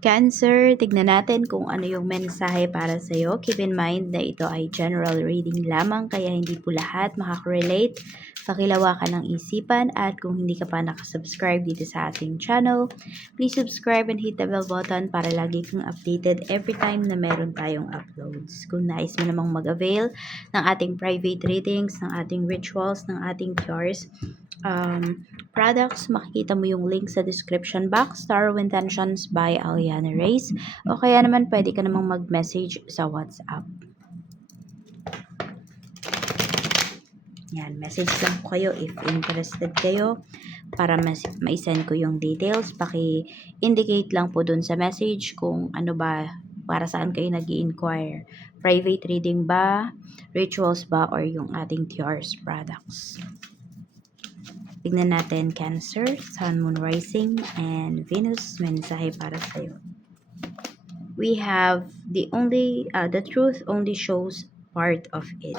Cancer, tignan natin kung ano yung mensahe para sa'yo. Keep in mind na ito ay general reading lamang, kaya hindi po lahat makaka-relate. Pakilawakan ng isipan, at kung hindi ka pa nakasubscribe dito sa ating channel, please subscribe and hit the bell button para lagi kang updated every time na meron tayong uploads. Kung nais mo namang mag-avail ng ating private readings, ng ating rituals, ng ating cures, products, makikita mo yung link sa description box, Tarot Intentions by Aliana Reyes, o kaya naman pwede ka namang mag-message sa WhatsApp. Yan, message lang po kayo if interested kayo para ma-send ko yung details. Paki-indicate lang po dun sa message kung ano ba, para saan kayo nag-i-inquire. Private reading ba, rituals ba, or yung ating cures products. Tignan natin Cancer, Sun, Moon, Rising, and Venus, mensahe para sa'yo. We have the truth only shows part of it.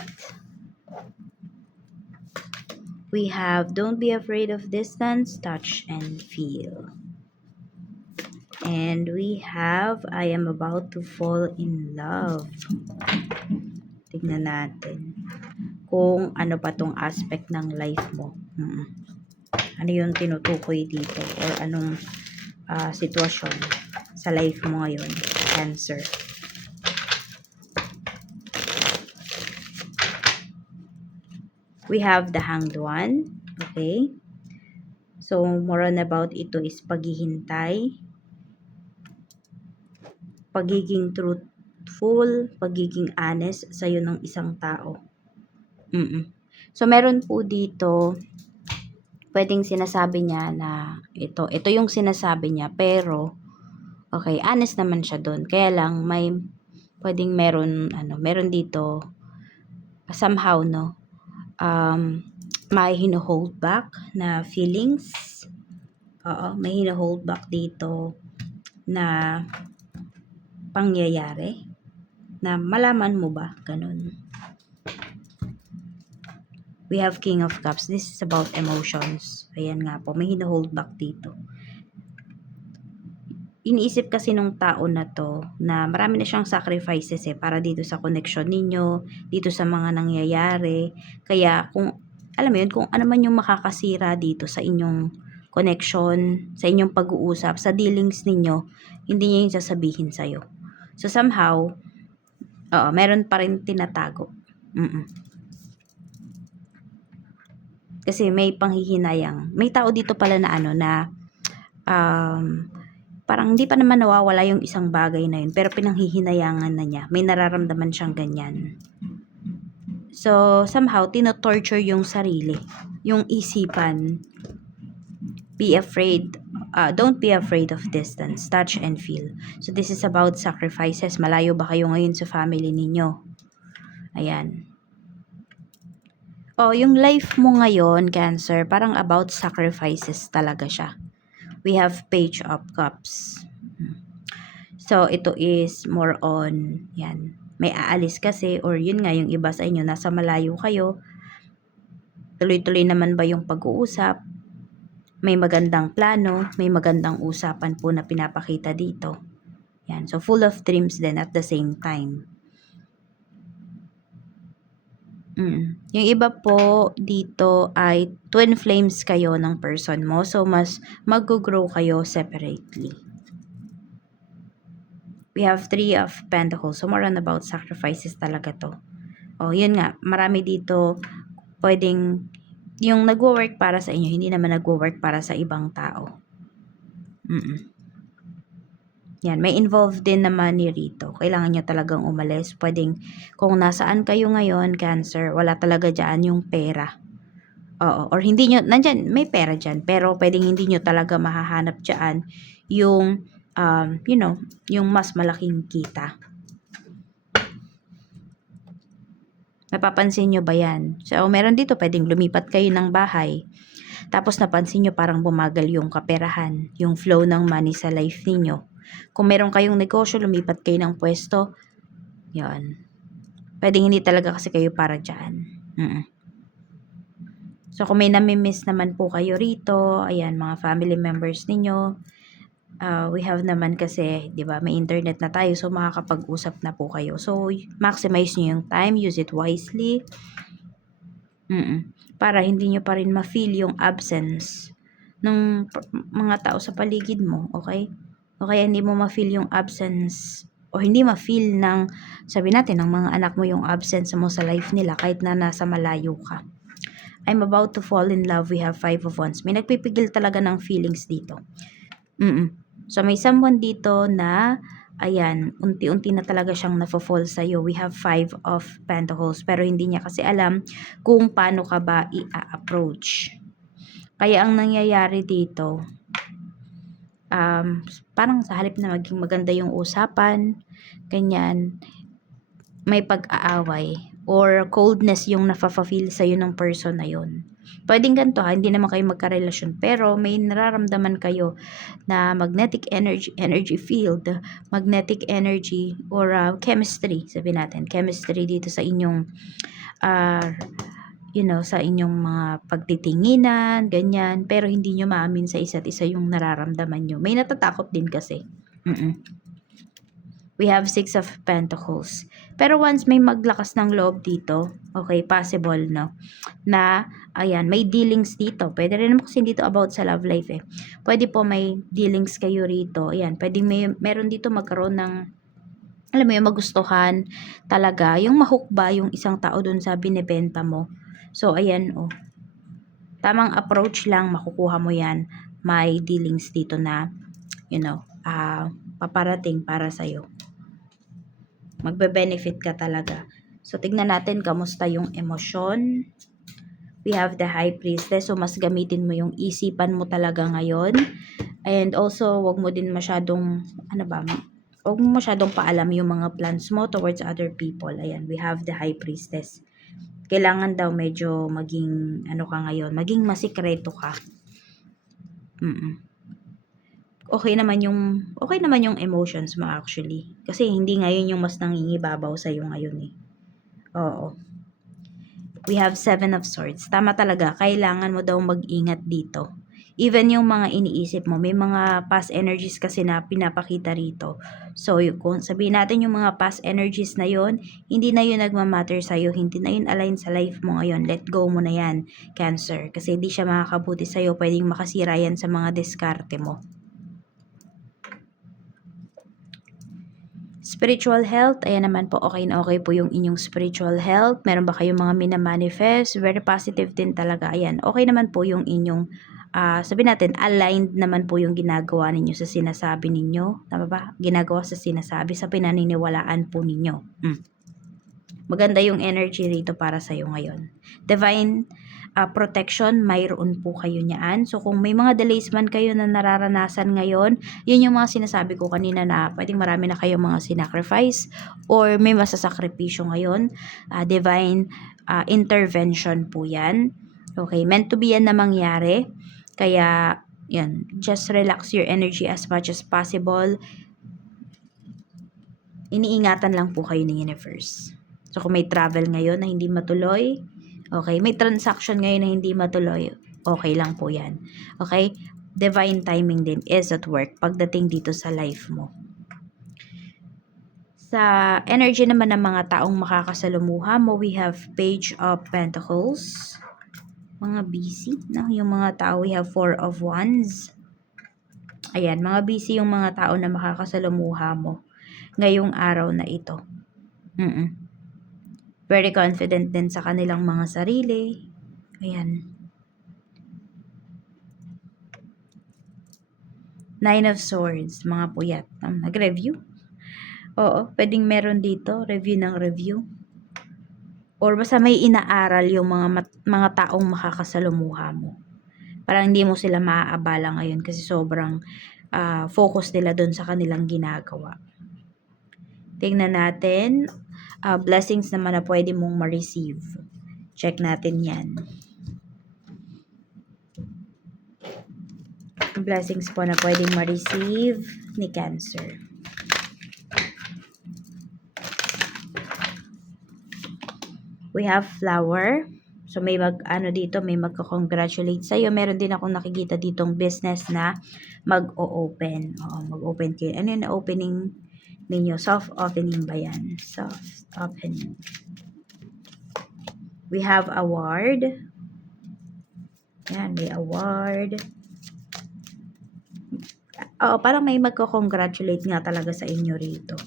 We have don't be afraid of distance, touch, and feel. And we have I am about to fall in love. Tignan natin kung ano pa tong aspect ng life mo. Ano yung tinutukoy dito or anong sitwasyon sa life mo ngayon, Cancer. We have the Hanged One. Okay? So, more on about ito is paghihintay, pagiging truthful, pagiging honest sa'yo ng isang tao. So, meron po dito, pwedeng sinasabi niya na ito yung sinasabi niya, pero, okay, honest naman siya doon. Kaya lang, pwedeng meron dito, somehow, no, may hino-hold back na feelings. Oo, may hino-hold back dito na pangyayari na malaman mo ba, ganun. We have King of Cups. This is about emotions. Ayan nga po, may hino-hold back dito. Iniisip kasi nung tao na to na marami na siyang sacrifices para dito sa connection ninyo, dito sa mga nangyayari. Kaya kung alam mo yun, kung ano man yung makakasira dito sa inyong connection, sa inyong pag-uusap, sa dealings ninyo, hindi niya yung sasabihin sa'yo. So somehow, meron pa rin tinatago. Kasi may panghihinayang. May tao dito pala na parang hindi pa naman nawawala yung isang bagay na yun, pero pinanghihinayangan na niya. May nararamdaman siyang ganyan. So, somehow, tino-torture yung sarili, yung isipan. Be afraid. Don't be afraid of distance, touch, and feel. So, this is about sacrifices. Malayo ba kayo ngayon sa family ninyo? Ayan. Yung life mo ngayon, Cancer, parang about sacrifices talaga siya. We have Page of Cups. So, ito is more on, yan, may aalis kasi, or yun nga, yung iba sa inyo, nasa malayo kayo, tuloy-tuloy naman ba yung pag-uusap, may magandang plano, may magandang usapan po na pinapakita dito. Yan, so full of dreams then at the same time. Yung iba po dito ay twin flames kayo ng person mo, so mas mag-grow kayo separately. We have Three of Pentacles. So, more on about sacrifices talaga to. Yun nga. Marami dito pwedeng yung nagwo-work para sa inyo, hindi naman nagwo-work para sa ibang tao. Yan. May involved din na money rito. Kailangan nyo talagang umalis. Pwedeng, kung nasaan kayo ngayon, Cancer, wala talaga dyan yung pera. Or hindi nyo, nandyan, may pera dyan, pero pwedeng hindi nyo talaga mahahanap dyan yung yung mas malaking kita. Napapansin nyo ba yan? So, meron dito, pwedeng lumipat kayo ng bahay. Tapos, napansin nyo parang bumagal yung kaperahan, yung flow ng money sa life niyo. Kung meron kayong negosyo, lumipat kayo ng pwesto, yan. Pwedeng hindi talaga kasi kayo para dyan. So, kung may namimiss naman po kayo rito, ayan, mga family members ninyo, We have naman kasi, 'di ba, may internet na tayo, so makakapag-usap na po kayo. So, maximize niyo yung time, use it wisely. Para hindi niyo pa rin ma-feel yung absence ng mga tao sa paligid mo, okay? O kaya hindi mo ma-feel yung absence o hindi ma-feel ng, sabi natin, ng mga anak mo yung absence mo sa life nila kahit na nasa malayo ka. I'm about to fall in love. We have 5 of Wands. May nagpipigil talaga ng feelings dito. So, may someone dito na, ayan, unti-unti na talaga siyang nafo-fall sa'yo. We have 5 of Pentacles. Pero hindi niya kasi alam kung paano ka ba i-approach. Kaya ang nangyayari dito, parang sa halip na maging maganda yung usapan, ganyan, may pag-aaway or coldness yung nafa-feel sa'yo ng person na yun. Pwedeng ganito ha, hindi naman kayo magkarelasyon, pero may nararamdaman kayo na magnetic energy field, magnetic energy or chemistry, sabi natin, chemistry dito sa inyong sa inyong mga pagtitinginan, ganyan, pero hindi nyo maamin sa isa't isa yung nararamdaman nyo. May natatakot din kasi. We have 6 of Pentacles. Pero once may maglakas ng loob dito, okay, possible, no? Na, ayan, may dealings dito. Pwede rin naman kasi dito about sa love life eh. Pwede po may dealings kayo rito. Ayan, pwede meron dito magkaroon ng, alam mo yung magustuhan talaga. Yung mahook ba yung isang tao dun sa binibenta mo. So, ayan, tamang approach lang, makukuha mo yan. May dealings dito na, paparating para sa'yo. Magbe-benefit ka talaga. So, tignan natin kamusta yung emosyon. We have the High Priestess. So, mas gamitin mo yung isipan mo talaga ngayon. And also, wag mo din masyadong, wag mo masyadong paalam yung mga plans mo towards other people. Ayan, we have the High Priestess. Kailangan daw medyo maging, ngayon, maging masikreto ka. Okay naman yung emotions mo actually. Kasi hindi ngayon yung mas nangingibabaw sa iyo ngayon eh. Oo. We have 7 of Swords. Tama talaga, kailangan mo daw mag-ingat dito. Even yung mga iniisip mo, may mga past energies kasi na pinapakita rito. So, kung sabihin natin yung mga past energies na yon, hindi na yun nagmamatter sa'yo, hindi na yun align sa life mo ngayon. Let go mo na yan, Cancer. Kasi hindi siya makakabuti sa'yo, pwedeng makasira yan sa mga diskarte mo. Spiritual health, ayan naman po, okay na okay po yung inyong spiritual health. Meron ba kayong mga minamanifest? Very positive din talaga. Ayan, okay naman po yung inyong, sabi natin, aligned naman po yung ginagawa ninyo sa sinasabi ninyo. Tama ba? Ginagawa sa sinasabi, sa pinaniniwalaan po ninyo. Maganda yung energy rito para sa'yo ngayon. Divine protection, mayroon po kayo niyaan. So, kung may mga delays man kayo na nararanasan ngayon, yun yung mga sinasabi ko kanina na pwedeng marami na kayong mga sinacrifice or may masasakripisyo ngayon. Divine intervention po yan. Okay, meant to be yan na mangyari. Kaya, yan, just relax your energy as much as possible. Iniingatan lang po kayo ng universe. So, kung may travel ngayon na hindi matuloy, okay, may transaction ngayon na hindi matuloy, okay lang po yan. Okay? Divine timing din is at work pagdating dito sa life mo. Sa energy naman ng mga taong makakasalumuha mo, we have Page of Pentacles. Mga busy, no? Yung mga tao, we have 4 of Wands. Ayan, mga busy yung mga tao na makakasalumuha mo ngayong araw na ito. Very confident din sa kanilang mga sarili. Ayan. 9 of Swords, mga puyat. Nag-review? Oo, pwedeng meron dito, review ng review. Or basta may inaaral yung mga taong makakasalumuha mo. Parang hindi mo sila maaabala ngayon kasi sobrang focus nila doon sa kanilang ginagawa. Tingnan natin. Blessings naman na pwede mong ma-receive. Check natin yan. Blessings po na pwedeng ma-receive ni Cancer. We have Flower. So may dito, may magko-congratulate sa'yo. Meron din akong nakikita ditong business na mag-o-open. Oo, mag-open kayo. Ano yung opening ninyo? Soft opening ba yan? Soft opening. We have award. Yan, may award. Oo, parang may magko-congratulate nga talaga sa inyo rito.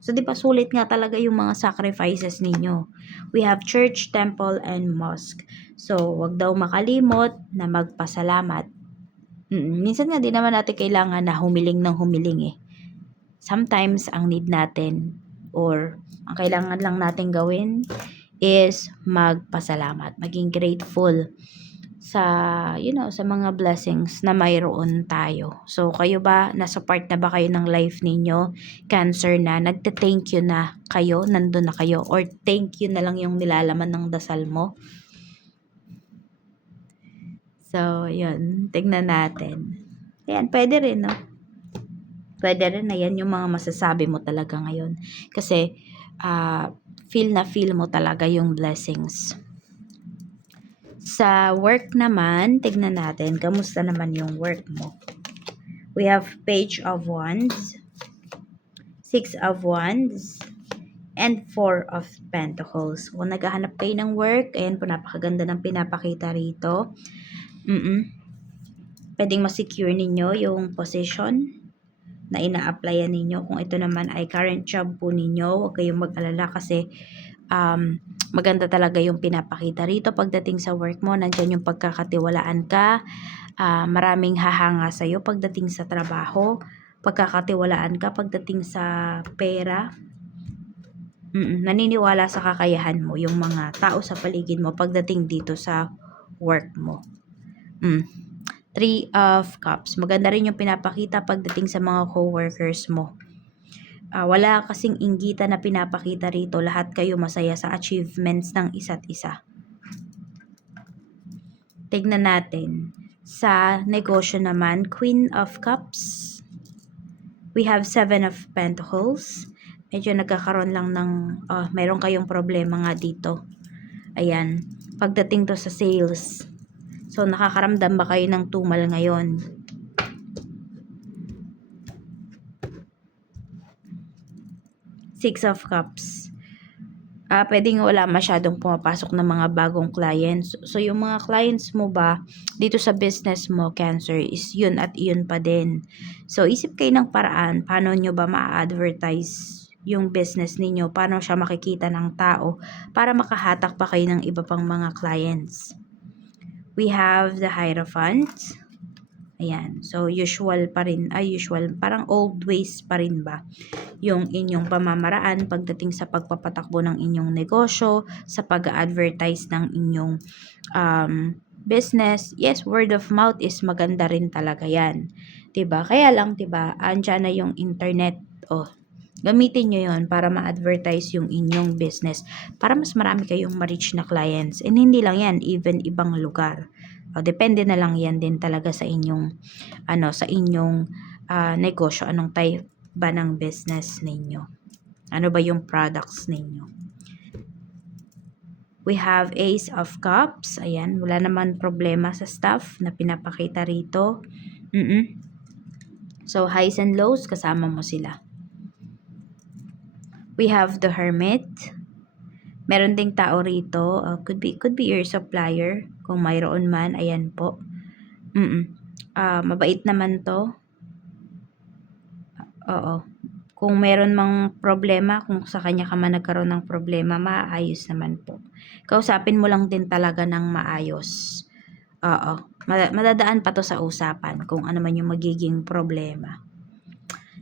So, di ba sulit nga talaga yung mga sacrifices ninyo. We have church, temple, and mosque. So, wag daw makalimot na magpasalamat. Minsan nga di naman natin kailangan na humiling ng humiling eh. Sometimes, ang need natin or ang kailangan lang natin gawin is magpasalamat. Maging grateful sa sa mga blessings na mayroon tayo. So kayo ba, nasa part na ba kayo ng life ninyo, Cancer, na nagte-thank you na kayo, nandun na kayo, or thank you na lang yung nilalaman ng dasal mo? So yun, tignan natin. Ayan, pwede rin, no? Pwede rin na yan yung mga masasabi mo talaga ngayon. Kasi feel mo talaga yung blessings. Sa work naman, tignan natin, kamusta naman yung work mo? We have Page of Wands, Six of Wands, and Four of Pentacles. Kung naghahanap kayo ng work, ayan po, napakaganda ng pinapakita rito. Pwedeng masecure ninyo yung position na ina-applyan ninyo. Kung ito naman ay current job po ninyo, huwag kayong mag-alala kasi maganda talaga yung pinapakita rito. Pagdating sa work mo, nandyan yung pagkakatiwalaan ka, maraming hahanga sa'yo pagdating sa trabaho, pagkakatiwalaan ka pagdating sa pera. Naniniwala sa kakayahan mo yung mga tao sa paligid mo pagdating dito sa work mo. Three of Cups, maganda rin yung pinapakita pagdating sa mga co-workers mo. Wala kasing inggitan na pinapakita rito. Lahat kayo masaya sa achievements ng isa't isa. Tignan natin. Sa negosyo naman, Queen of Cups. We have Seven of Pentacles. Medyo nagkakaroon lang ng, mayroon kayong problema nga dito. Ayan. Pagdating to sa sales. So, nakakaramdam ba kayo ng tumal ngayon? Six of Cups. Pwedeng wala masyadong pumapasok ng mga bagong clients. So, yung mga clients mo ba, dito sa business mo, Cancer, is yun at yun pa din. So, isip kayo ng paraan, paano nyo ba ma-advertise yung business ninyo, paano siya makikita ng tao, para makahatak pa kayo ng iba pang mga clients. We have the Hierophant. Ayan. So, usual pa rin. Parang old ways pa rin ba yung inyong pamamaraan pagdating sa pagpapatakbo ng inyong negosyo, sa pag-advertise ng inyong business. Yes, word of mouth is maganda rin talaga yan. 'Di ba? Kaya lang, 'di ba, andyan na yung internet. Gamitin nyo yon para ma-advertise yung inyong business, para mas marami kayong ma-reach na clients. And hindi lang yan, even ibang lugar. Depende na lang yan din talaga sa inyong negosyo, anong type ba ng business ninyo, ano ba yung products ninyo. We have Ace of Cups. Ayan, wala naman problema sa stuff na pinapakita rito. So, highs and lows, kasama mo sila. We have the Hermit. Meron ding tao rito, could be your supplier, kung mayroon man. Ayan po. Mabait naman to. Oo. Kung meron mang problema, kung sa kanya ka man nagkaroon ng problema, maayos naman po. Kausapin mo lang din talaga ng maayos. Oo. Madadaan pa to sa usapan kung ano man yung magiging problema.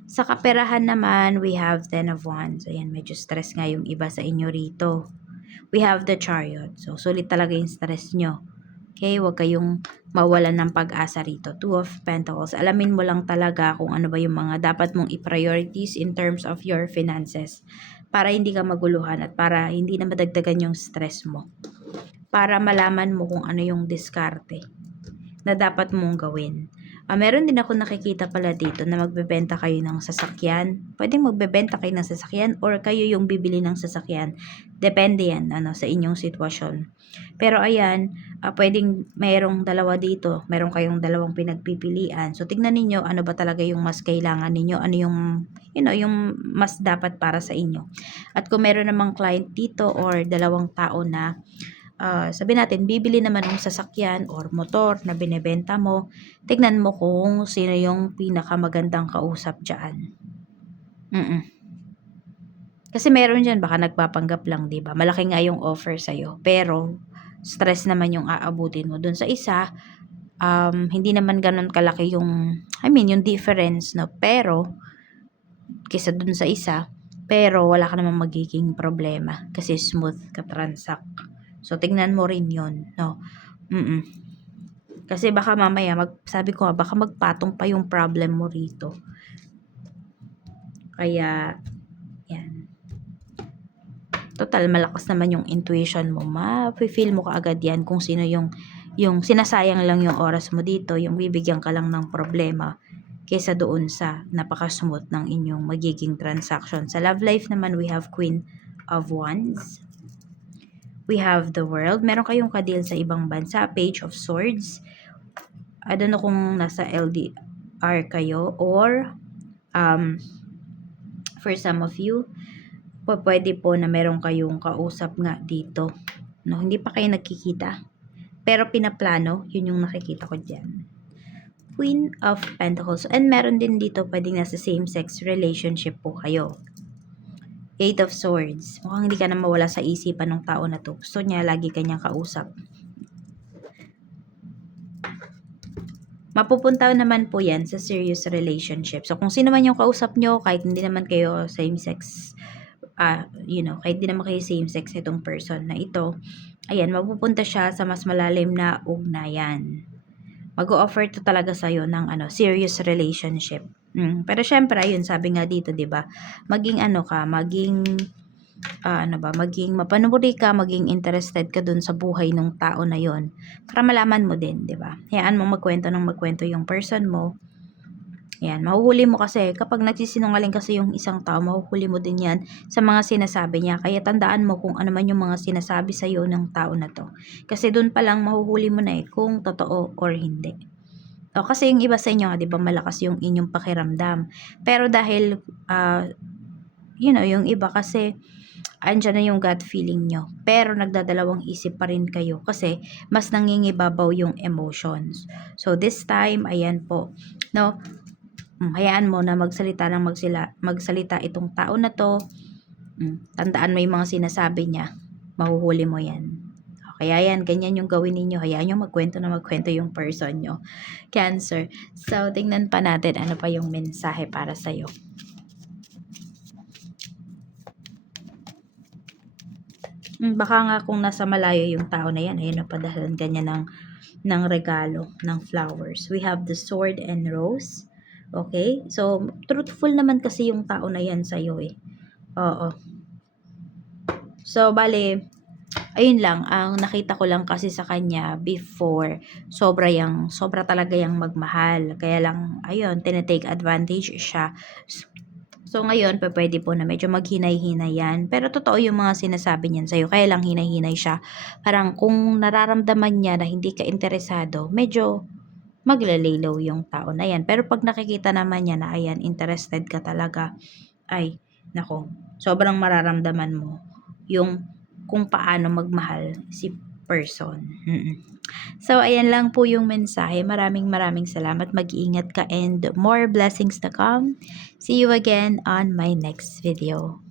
Sa kaperahan naman, we have Ten of Wands. Ayan, medyo stress nga yung iba sa inyo rito. We have the Chariot. So, sulit talaga yung stress nyo. Okay, huwag kayong mawalan ng pag-asa rito. Two of Pentacles. Alamin mo lang talaga kung ano ba yung mga dapat mong i-priorities in terms of your finances, para hindi ka maguluhan at para hindi na madagdagan yung stress mo. Para malaman mo kung ano yung diskarte na dapat mong gawin. Meron din ako nakikita pala dito na magbebenta kayo ng sasakyan. Pwedeng magbebenta kayo ng sasakyan or kayo yung bibili ng sasakyan. Depende yan sa inyong sitwasyon. Pero ayan, pwedeng mayroong dalawa dito, meron kayong dalawang pinagpipilian. So tignan ninyo ano ba talaga yung mas kailangan ninyo, ano yung yung mas dapat para sa inyo. At kung meron namang client dito or dalawang tao na sabi natin bibili naman ng sasakyan or motor na binebenta mo, tignan mo kung sino yung pinakamagandang kausap diyan. Kasi meron diyan baka nagpapanggap lang, 'di ba? Malaki nga yung offer sa pero stress naman yung aabutin mo. Dun sa isa, hindi naman gano'n kalaki yung yung difference, no? Pero kaysa dun sa isa, pero wala ka namang magiging problema kasi smooth ka transact. So tignan mo rin 'yon, no? Kasi baka mamaya sabi ko baka magpatong pa yung problem mo rito. Kaya yan. Total, malakas naman yung intuition mo. Ma-feel mo kaagad yan kung sino yung sinasayang lang yung oras mo dito, yung bibigyan ka lang ng problema kaysa doon sa napaka-smooth ng inyong magiging transaction. Sa love life naman, we have Queen of Wands. We have the World. Meron kayong ka-deal sa ibang bansa. Page of Swords. I don't know kung nasa LDR kayo or for some of you, pwede po na meron kayong kausap nga dito. No, hindi pa kayo nagkikita. Pero pinaplano, yun yung nakikita ko dyan. Queen of Pentacles. And meron din dito pwedeng nasa same-sex relationship po kayo. Eight of Swords. Mukhang hindi ka na mawala sa isipan ng tao na to. Gusto niya lagi kanyang kausap. Mapupunta naman po yan sa serious relationship. So, kung sino man yung kausap nyo, kahit hindi naman kayo same-sex kahit di naman kayo same sex itong person na ito, ayan, mapupunta siya sa mas malalim na ugnayan. Mag-o-offer to talaga sa'yo ng serious relationship. Pero syempre, ayun, sabi nga dito, 'di ba? Maging maging mapanuri ka, maging interested ka dun sa buhay ng tao na yon para malaman mo din, 'di ba? Hayaan mo magkwento yung person mo. Yan, mahuhuli mo kasi kapag nagsisinungaling kasi yung isang tao, mahuhuli mo din yan sa mga sinasabi niya. Kaya tandaan mo kung ano man yung mga sinasabi sa'yo ng tao na to. Kasi dun pa lang mahuhuli mo na kung totoo or hindi. O, kasi yung iba sa inyo, di ba, malakas yung inyong pakiramdam. Pero dahil, yung iba kasi, andyan na yung gut feeling nyo. Pero nagdadalawang isip pa rin kayo kasi mas nangingibabaw yung emotions. So, this time, ayan po. No, hayaan mo na magsalita itong tao na to. Tandaan mo yung mga sinasabi niya. Mahuhuli mo yan. Kaya yan, ganyan yung gawin ninyo. Hayaan nyo magkwento yung person nyo. Cancer. So, tingnan pa natin ano pa yung mensahe para sa'yo. Baka nga kung nasa malayo yung tao na yan, ayun, napadalan ganyan ng regalo, ng flowers. We have the Sword and Rose. Okay? So, truthful naman kasi yung tao na yan sa'yo Oo. So, bale, ayun lang, ang nakita ko lang kasi sa kanya before, sobra talaga yang magmahal. Kaya lang, ayun, tinetake advantage siya. So, ngayon, pwede po na medyo maghinay-hinay yan. Pero totoo yung mga sinasabi niyan sa'yo. Kaya lang hinay-hinay siya. Parang kung nararamdaman niya na hindi ka interesado, medyo maglalaylaw yung tao na yan. Pero pag nakikita naman niya na ayan, interested ka talaga, ay, nako, sobrang mararamdaman mo yung kung paano magmahal si person. So, ayan lang po yung mensahe. Maraming salamat. Mag-iingat ka and more blessings to come. See you again on my next video.